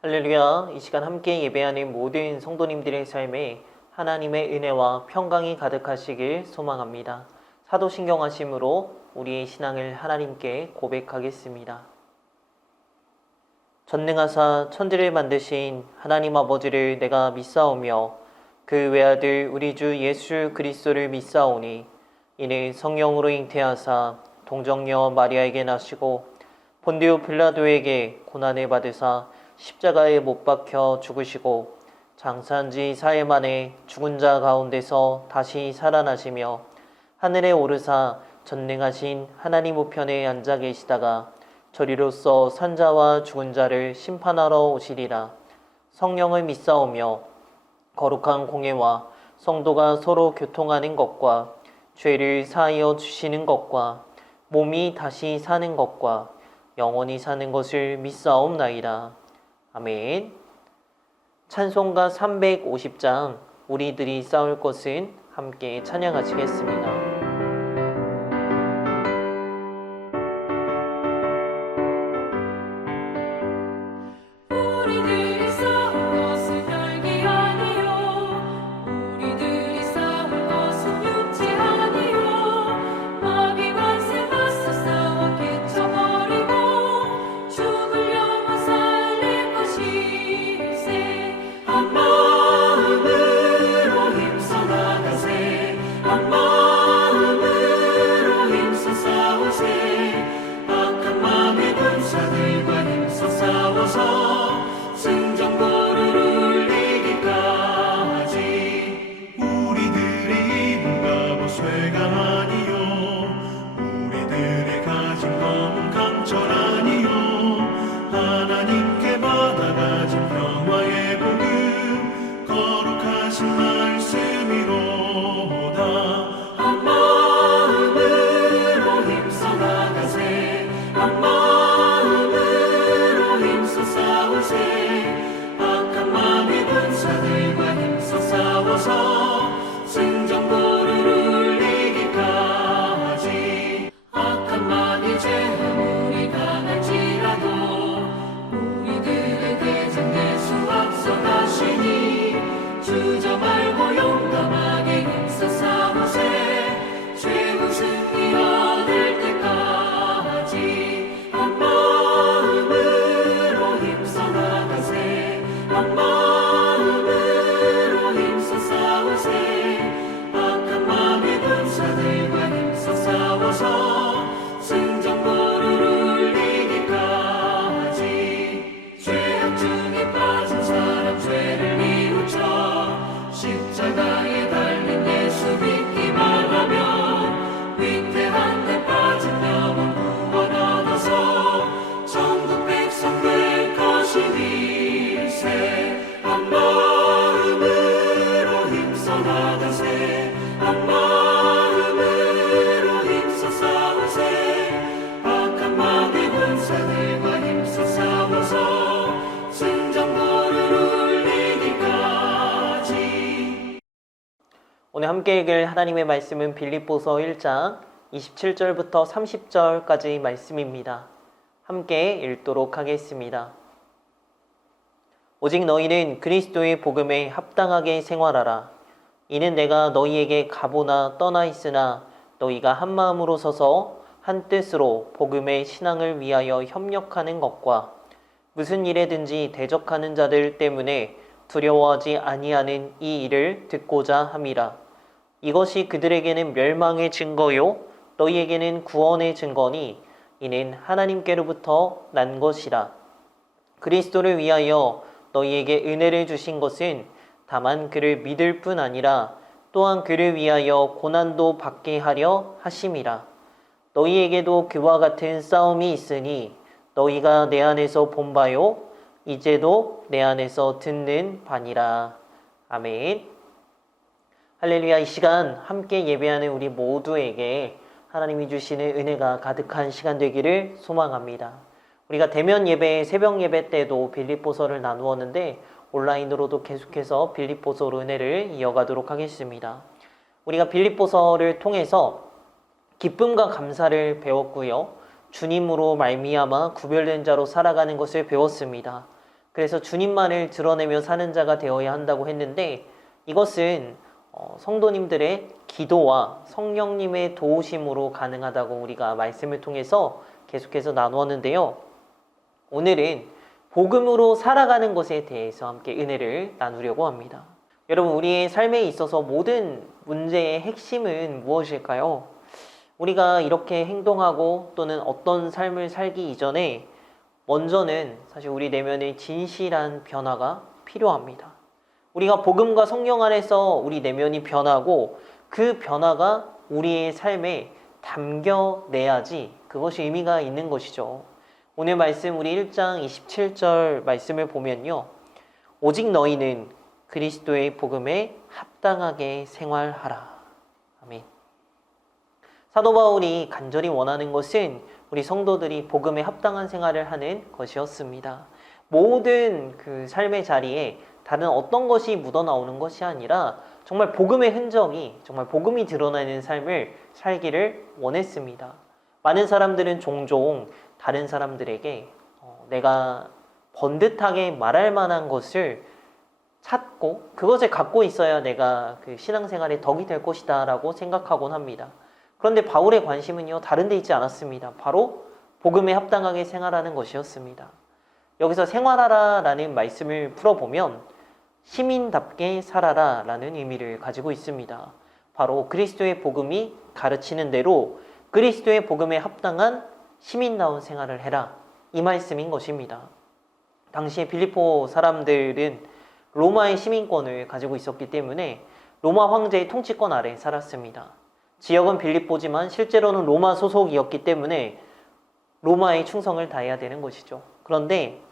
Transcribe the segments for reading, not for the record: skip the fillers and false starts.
할렐루야. 이 시간 함께 예배하는 모든 성도님들의 삶에 하나님의 은혜와 평강이 가득하시길 소망합니다. 사도신경하심으로 우리의 신앙을 하나님께 고백하겠습니다. 전능하사 천지를 만드신 하나님 아버지를 내가 믿사오며 그 외아들 우리 주 예수 그리스도를 믿사오니 이는 성령으로 잉태하사 동정녀 마리아에게 나시고 본디오 빌라도에게 고난을 받으사 십자가에 못 박혀 죽으시고 장사한 지 4일 만에 죽은 자 가운데서 다시 살아나시며 하늘에 오르사 전능하신 하나님 우편에 앉아 계시다가 저리로서 산자와 죽은 자를 심판하러 오시리라. 성령을 믿사오며 거룩한 공예와 성도가 서로 교통하는 것과 죄를 사하여 주시는 것과 몸이 다시 사는 것과 영원히 사는 것을 믿사옵나이다. 아멘. 찬송가 350장 우리들이 싸울 것은 함께 찬양하시겠습니다. 오늘 함께 읽을 하나님의 말씀은 빌립보서 1장 27절부터 30절까지 말씀입니다. 함께 읽도록 하겠습니다. 오직 너희는 그리스도의 복음에 합당하게 생활하라. 이는 내가 너희에게 가보나 떠나 있으나 너희가 한 마음으로 서서 한 뜻으로 복음의 신앙을 위하여 협력하는 것과 무슨 일에든지 대적하는 자들 때문에 두려워하지 아니하는 이 일을 듣고자 함이라. 이것이 그들에게는 멸망의 증거요 너희에게는 구원의 증거니 이는 하나님께로부터 난 것이라. 그리스도를 위하여 너희에게 은혜를 주신 것은 다만 그를 믿을 뿐 아니라 또한 그를 위하여 고난도 받게 하려 하심이라. 너희에게도 그와 같은 싸움이 있으니 너희가 내 안에서 본 바요 이제도 내 안에서 듣는 바니라. 아멘. 할렐루야. 이 시간 함께 예배하는 우리 모두에게 하나님이 주시는 은혜가 가득한 시간 되기를 소망합니다. 우리가 대면 예배, 새벽 예배 때도 빌립보서를 나누었는데 온라인으로도 계속해서 빌립보서 은혜를 이어가도록 하겠습니다. 우리가 빌립보서를 통해서 기쁨과 감사를 배웠고요. 주님으로 말미암아 구별된 자로 살아가는 것을 배웠습니다. 그래서 주님만을 드러내며 사는 자가 되어야 한다고 했는데 이것은 성도님들의 기도와 성령님의 도우심으로 가능하다고 우리가 말씀을 통해서 계속해서 나누었는데요. 오늘은 복음으로 살아가는 것에 대해서 함께 은혜를 나누려고 합니다. 여러분, 우리의 삶에 있어서 모든 문제의 핵심은 무엇일까요? 우리가 이렇게 행동하고 또는 어떤 삶을 살기 이전에 먼저는 사실 우리 내면의 진실한 변화가 필요합니다. 우리가 복음과 성령 안에서 우리 내면이 변하고 그 변화가 우리의 삶에 담겨내야지 그것이 의미가 있는 것이죠. 오늘 말씀 우리 1장 27절 말씀을 보면요. 오직 너희는 그리스도의 복음에 합당하게 생활하라. 아멘. 사도 바울이 간절히 원하는 것은 우리 성도들이 복음에 합당한 생활을 하는 것이었습니다. 모든 그 삶의 자리에 다른 어떤 것이 묻어나오는 것이 아니라 정말 복음의 흔적이, 정말 복음이 드러나는 삶을 살기를 원했습니다. 많은 사람들은 종종 다른 사람들에게 내가 번듯하게 말할 만한 것을 찾고 그것을 갖고 있어야 내가 그 신앙생활에 덕이 될 것이다 라고 생각하곤 합니다. 그런데 바울의 관심은요, 다른 데 있지 않았습니다. 바로 복음에 합당하게 생활하는 것이었습니다. 여기서 생활하라 라는 말씀을 풀어보면 시민답게 살아라 라는 의미를 가지고 있습니다. 바로 그리스도의 복음이 가르치는 대로 그리스도의 복음에 합당한 시민다운 생활을 해라, 이 말씀인 것입니다. 당시에 빌립보 사람들은 로마의 시민권을 가지고 있었기 때문에 로마 황제의 통치권 아래 살았습니다. 지역은 빌립보지만 실제로는 로마 소속이었기 때문에 로마의 충성을 다해야 되는 것이죠. 그런데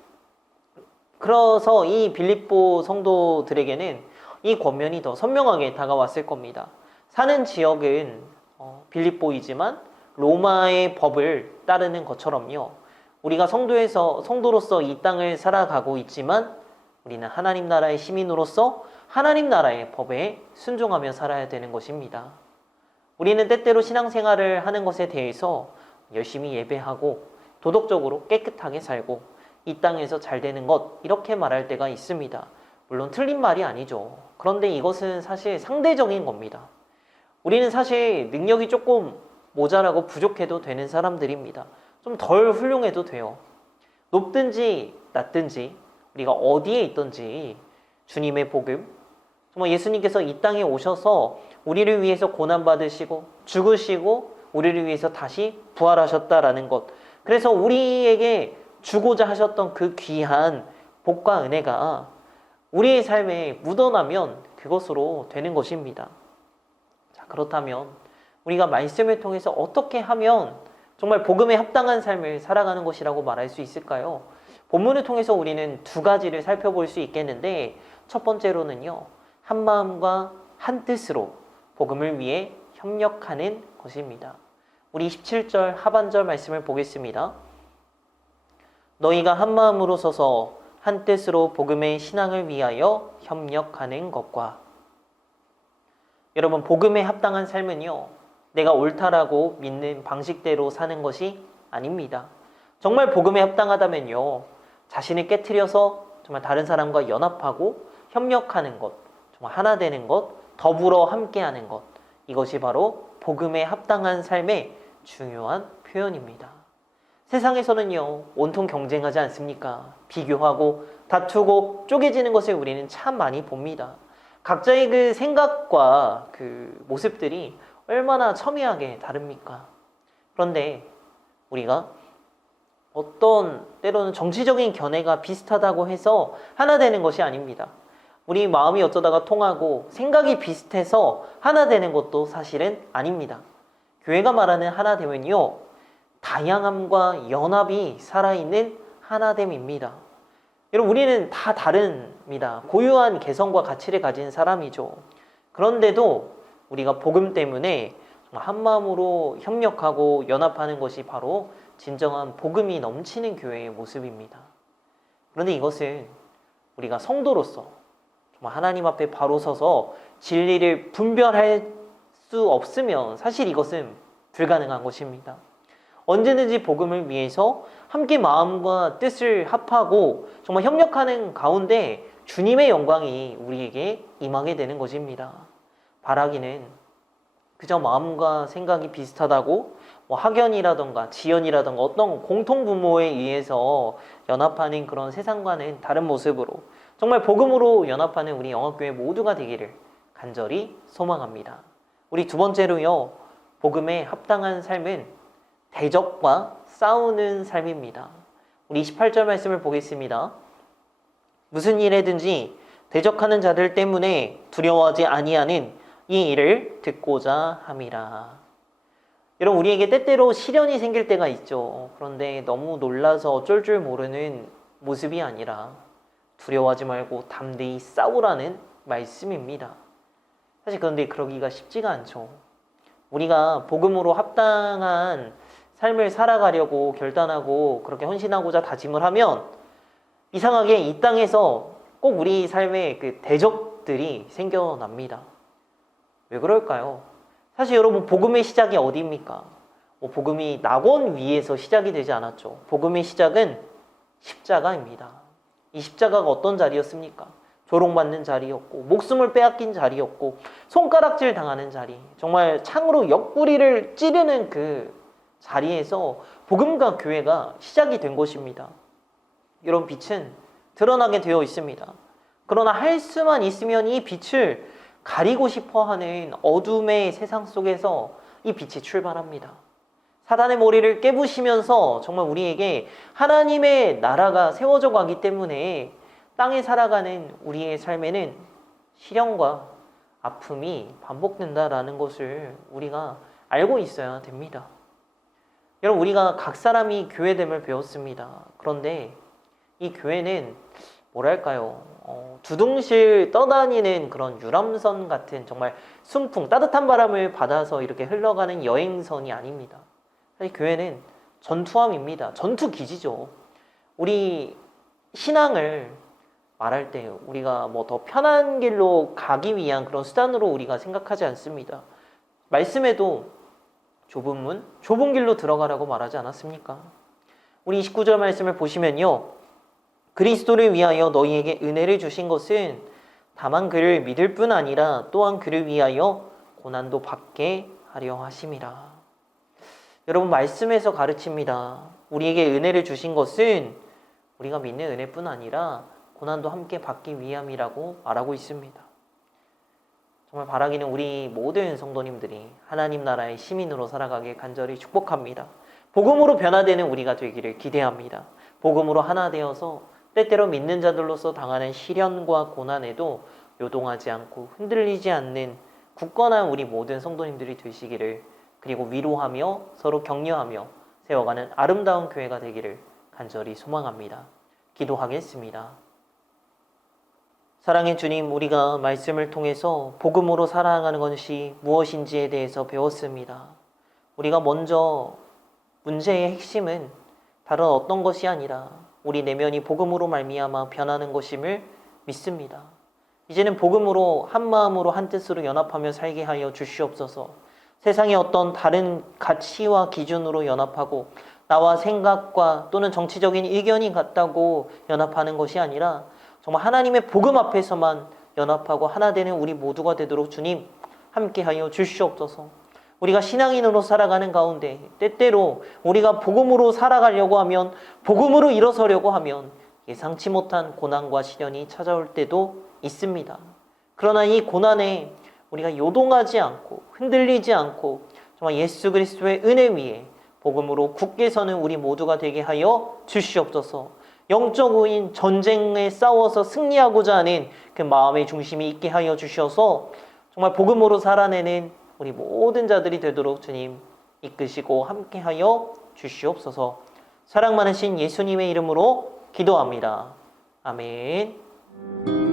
그래서 이 빌립보 성도들에게는 이 권면이 더 선명하게 다가왔을 겁니다. 사는 지역은 빌립보이지만 로마의 법을 따르는 것처럼요. 우리가 성도로서 이 땅을 살아가고 있지만 우리는 하나님 나라의 시민으로서 하나님 나라의 법에 순종하며 살아야 되는 것입니다. 우리는 때때로 신앙생활을 하는 것에 대해서 열심히 예배하고 도덕적으로 깨끗하게 살고 이 땅에서 잘 되는 것, 이렇게 말할 때가 있습니다. 물론 틀린 말이 아니죠. 그런데 이것은 사실 상대적인 겁니다. 우리는 사실 능력이 조금 모자라고 부족해도 되는 사람들입니다. 좀 덜 훌륭해도 돼요. 높든지 낮든지 우리가 어디에 있든지 주님의 복음, 정말 예수님께서 이 땅에 오셔서 우리를 위해서 고난받으시고 죽으시고 우리를 위해서 다시 부활하셨다라는 것, 그래서 우리에게 주고자 하셨던 그 귀한 복과 은혜가 우리의 삶에 묻어나면 그것으로 되는 것입니다. 자, 그렇다면 우리가 말씀을 통해서 어떻게 하면 정말 복음에 합당한 삶을 살아가는 것이라고 말할 수 있을까요? 본문을 통해서 우리는 두 가지를 살펴볼 수 있겠는데, 첫 번째로는요, 한 마음과 한 뜻으로 복음을 위해 협력하는 것입니다. 우리 17절 하반절 말씀을 보겠습니다. 너희가 한 마음으로 서서 한 뜻으로 복음의 신앙을 위하여 협력하는 것과. 여러분, 복음에 합당한 삶은요, 내가 옳다라고 믿는 방식대로 사는 것이 아닙니다. 정말 복음에 합당하다면요, 자신을 깨트려서 정말 다른 사람과 연합하고 협력하는 것, 정말 하나 되는 것, 더불어 함께하는 것, 이것이 바로 복음에 합당한 삶의 중요한 표현입니다. 세상에서는요, 온통 경쟁하지 않습니까? 비교하고 다투고 쪼개지는 것을 우리는 참 많이 봅니다. 각자의 그 생각과 그 모습들이 얼마나 첨예하게 다릅니까? 그런데 우리가 어떤 때로는 정치적인 견해가 비슷하다고 해서 하나 되는 것이 아닙니다. 우리 마음이 어쩌다가 통하고 생각이 비슷해서 하나 되는 것도 사실은 아닙니다. 교회가 말하는 하나 되면요, 다양함과 연합이 살아있는 하나됨입니다. 여러분, 우리는 다 다릅니다. 고유한 개성과 가치를 가진 사람이죠. 그런데도 우리가 복음 때문에 한 마음으로 협력하고 연합하는 것이 바로 진정한 복음이 넘치는 교회의 모습입니다. 그런데 이것은 우리가 성도로서 정말 하나님 앞에 바로 서서 진리를 분별할 수 없으면 사실 이것은 불가능한 것입니다. 언제든지 복음을 위해서 함께 마음과 뜻을 합하고 정말 협력하는 가운데 주님의 영광이 우리에게 임하게 되는 것입니다. 바라기는 그저 마음과 생각이 비슷하다고 학연이라던가 지연이라던가 어떤 공통분모에 의해서 연합하는 그런 세상과는 다른 모습으로 정말 복음으로 연합하는 우리 영업교회 모두가 되기를 간절히 소망합니다. 우리 두 번째로요, 복음에 합당한 삶은 대적과 싸우는 삶입니다. 우리 28절 말씀을 보겠습니다. 무슨 일에든지 대적하는 자들 때문에 두려워하지 아니하는 이 일을 듣고자 함이라. 여러분, 우리에게 때때로 시련이 생길 때가 있죠. 그런데 너무 놀라서 어쩔 줄 모르는 모습이 아니라 두려워하지 말고 담대히 싸우라는 말씀입니다. 사실 그런데 그러기가 쉽지가 않죠. 우리가 복음으로 합당한 삶을 살아가려고 결단하고 그렇게 헌신하고자 다짐을 하면 이상하게 이 땅에서 꼭 우리 삶에 그 대적들이 생겨납니다. 왜 그럴까요? 사실 여러분, 복음의 시작이 어디입니까? 복음이 낙원 위에서 시작이 되지 않았죠. 복음의 시작은 십자가입니다. 이 십자가가 어떤 자리였습니까? 조롱받는 자리였고, 목숨을 빼앗긴 자리였고, 손가락질 당하는 자리, 정말 창으로 옆구리를 찌르는 그 자리에서 복음과 교회가 시작이 된 것입니다. 이런 빛은 드러나게 되어 있습니다. 그러나 할 수만 있으면 이 빛을 가리고 싶어하는 어둠의 세상 속에서 이 빛이 출발합니다. 사단의 머리를 깨부시면서 정말 우리에게 하나님의 나라가 세워져 가기 때문에 땅에 살아가는 우리의 삶에는 시련과 아픔이 반복된다라는 것을 우리가 알고 있어야 됩니다. 여러분, 우리가 각 사람이 교회됨을 배웠습니다. 그런데 이 교회는 뭐랄까요? 두둥실 떠다니는 그런 유람선 같은 정말 순풍, 따뜻한 바람을 받아서 이렇게 흘러가는 여행선이 아닙니다. 사실 교회는 전투함입니다. 전투기지죠. 우리 신앙을 말할 때 우리가 더 편한 길로 가기 위한 그런 수단으로 우리가 생각하지 않습니다. 말씀에도 좁은 문, 좁은 길로 들어가라고 말하지 않았습니까? 우리 29절 말씀을 보시면요, 그리스도를 위하여 너희에게 은혜를 주신 것은 다만 그를 믿을 뿐 아니라 또한 그를 위하여 고난도 받게 하려 하심이라. 여러분, 말씀에서 가르칩니다. 우리에게 은혜를 주신 것은 우리가 믿는 은혜뿐 아니라 고난도 함께 받기 위함이라고 말하고 있습니다. 정말 바라기는 우리 모든 성도님들이 하나님 나라의 시민으로 살아가길 간절히 축복합니다. 복음으로 변화되는 우리가 되기를 기대합니다. 복음으로 하나 되어서 때때로 믿는 자들로서 당하는 시련과 고난에도 요동하지 않고 흔들리지 않는 굳건한 우리 모든 성도님들이 되시기를, 그리고 위로하며 서로 격려하며 세워가는 아름다운 교회가 되기를 간절히 소망합니다. 기도하겠습니다. 사랑의 주님, 우리가 말씀을 통해서 복음으로 살아가는 것이 무엇인지에 대해서 배웠습니다. 우리가 먼저 문제의 핵심은 다른 어떤 것이 아니라 우리 내면이 복음으로 말미암아 변하는 것임을 믿습니다. 이제는 복음으로 한 마음으로 한 뜻으로 연합하며 살게 하여 주시옵소서. 세상의 어떤 다른 가치와 기준으로 연합하고 나와 생각과 또는 정치적인 의견이 같다고 연합하는 것이 아니라 정말 하나님의 복음 앞에서만 연합하고 하나 되는 우리 모두가 되도록 주님 함께하여 주시옵소서. 우리가 신앙인으로 살아가는 가운데 때때로 우리가 복음으로 살아가려고 하면, 복음으로 일어서려고 하면 예상치 못한 고난과 시련이 찾아올 때도 있습니다. 그러나 이 고난에 우리가 요동하지 않고 흔들리지 않고 정말 예수 그리스도의 은혜 위에 복음으로 굳게 서는 우리 모두가 되게 하여 주시옵소서. 영적 우인 전쟁에 싸워서 승리하고자 하는 그 마음의 중심이 있게 하여 주셔서 정말 복음으로 살아내는 우리 모든 자들이 되도록 주님 이끄시고 함께하여 주시옵소서. 사랑 많으신 예수님의 이름으로 기도합니다. 아멘.